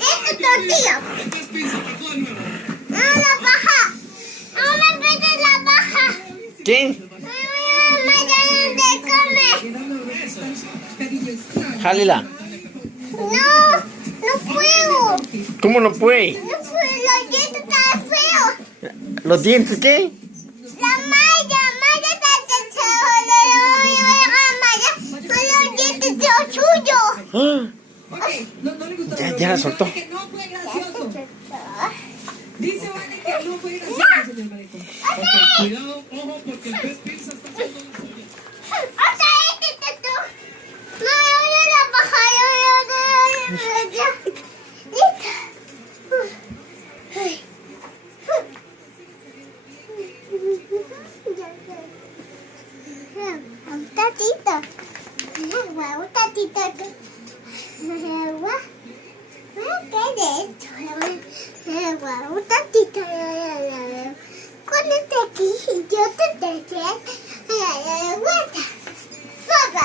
Esto tortilla. No, la baja. No me pide la baja. ¿Quién? ¿Dónde come? Jalila. No, no puedo. ¿Cómo no puede? No puedo, los dientes están feos. ¿Los dientes qué? La malla está con los dientes son suyos. ¡Ah! Ya la soltó. No fue gracioso. Dice Vane que no fue gracioso, señor Maricón. Cuidado, ojo, porque el pez piensa está haciendo lo suyo. Otra vez, tú. No, yo la baja, ya. Listo. Ay. Un tatito. Un tatito. ¿Qué es esto? Un tatito. Ponete aquí y yo te decía. Papá,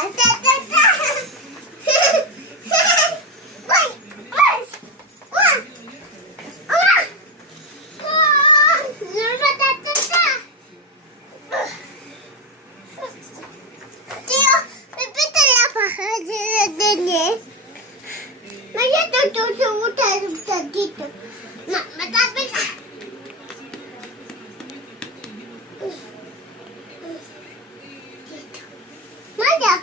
Tío, me pita la paja de nieve. Vaya, tú se gusta un tantito. No, me está picando. Vaya.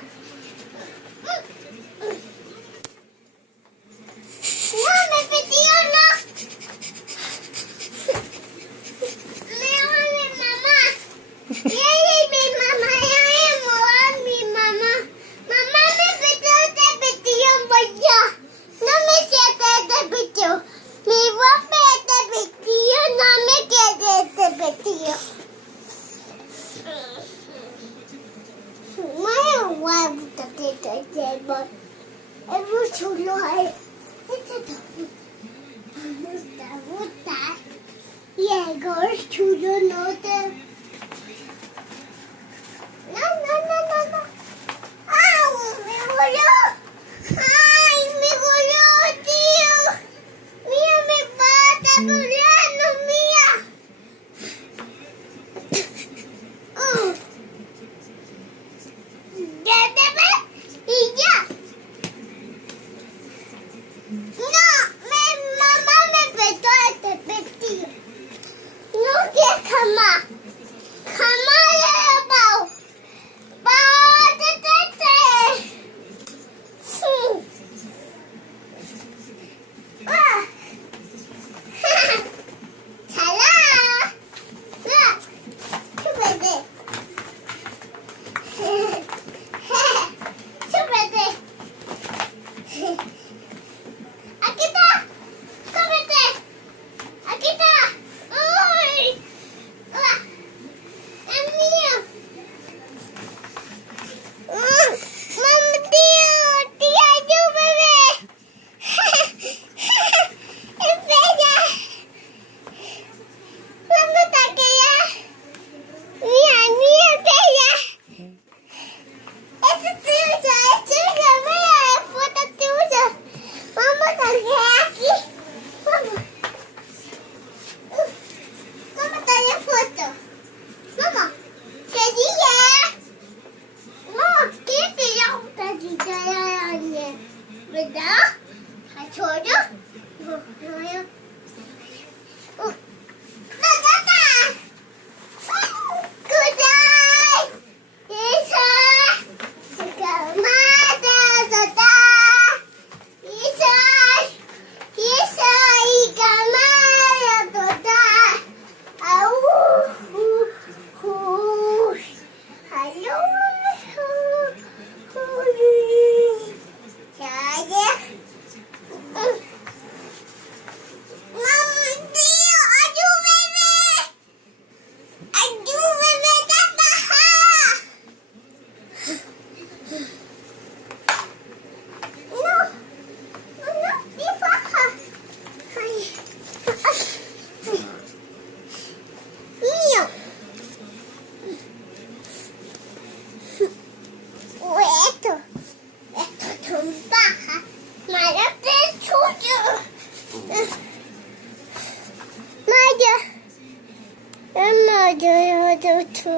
No, me pidió, no. Me ama mi mamá. Y mi mamá, yo amo a mi mamá. Mamá me pidió, te pidió, vaya. No me sientes te pidió. Mi papá te pidió, no me quieres te pidió. Muy guapo te pidió. Es muy chulo, Este te gusta. Y el gorro chulo no te... No. ¡Ay, me voló! ¡Ay, me voló, tío! ¡Mira, me está volando, mía! ¿Ya te ves? Y ya. No, mamá me petó este vestido. No quiero jamás. Jamás le he dado. Aquí está. Cómete. Aquí está. Uy. Es mío. Mamá, tío, ayúdame. Es bella. Mamá, está aquí ya. Mira, es bella. Es tuya, mira, es foto tuya. Vamos a ver aquí. Vamos. ¿Cómo está la foto? Mamá, ¿qué día? Mamá, ¿qué te llama? ¿Verdad? ¿A chorro? No. yo.